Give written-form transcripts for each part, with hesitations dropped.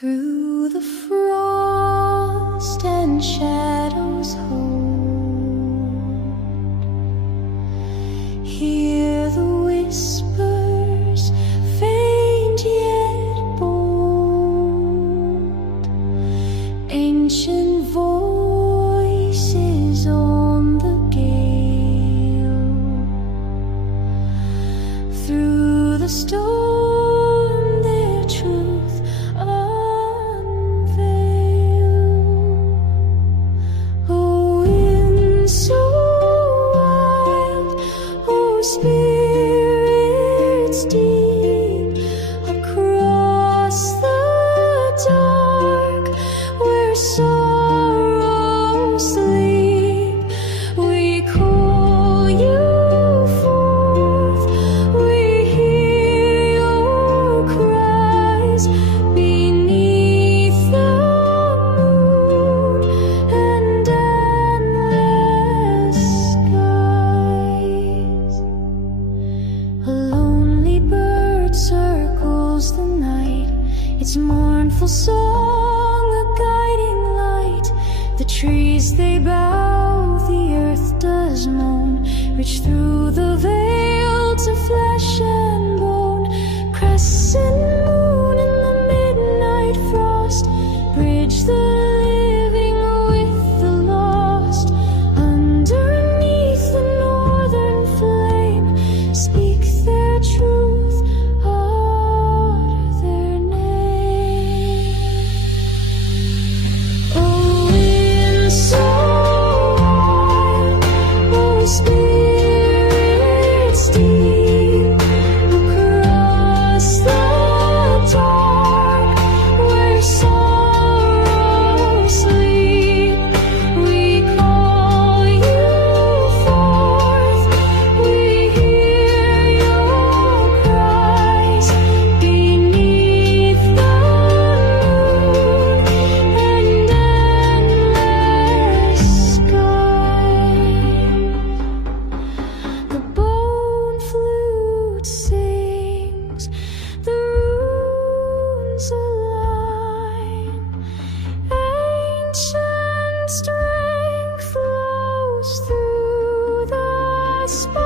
Through the frost and shadows hold, hear the whispers, faint yet bold, ancient voices on the gale. Through the storm their truth spirits deep, across the dark where sorrows sleep, we call you forth, we hear your cries beneath the moon and endless skies. A lonely bird circles the night, its mournful song a guiding light. The trees they bow, the earth does moan, reach through the veil to flesh and bone. Crescent moon in the midnight frost, bridge the living with the lost. Underneath the northern flame, speak their truth, utter their name. Oh, wind so wild, oh, spirits deep, across the dark where sorrows sleep, we call you forth, we hear your cries beneath the moon and endless skies. The bone flute sings, the runes align, ancient strength flows through the spine.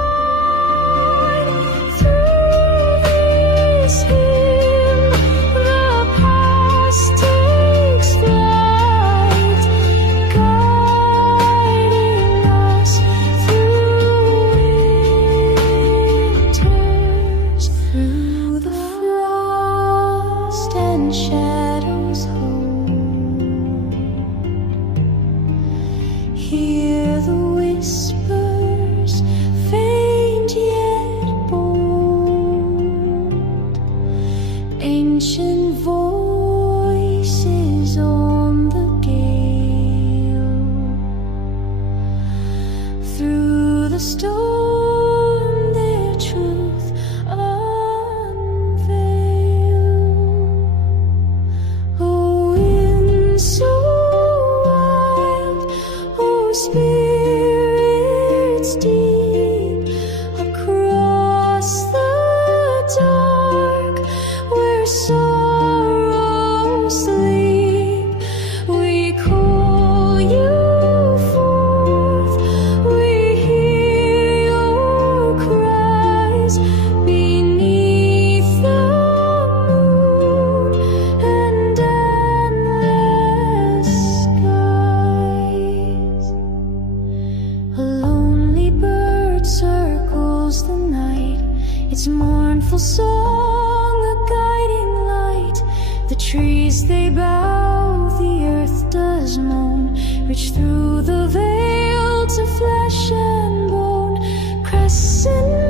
Through this hymn, the past takes flight, guiding us through winters. Through the frost and shadows hold, hear the whispers, faint yet bold, ancient voices on the gale. Through the storm their truth unveil. Oh, wind so wild, oh, spirits deep, across the dark where sorrows sleep, we call you forth, we hear your cries beneath the moon and endless skies. A lonely bird circles the night, its mournful song a guiding light. The trees they bow, the earth does moan, reach through the veil to flesh and bone. Crescent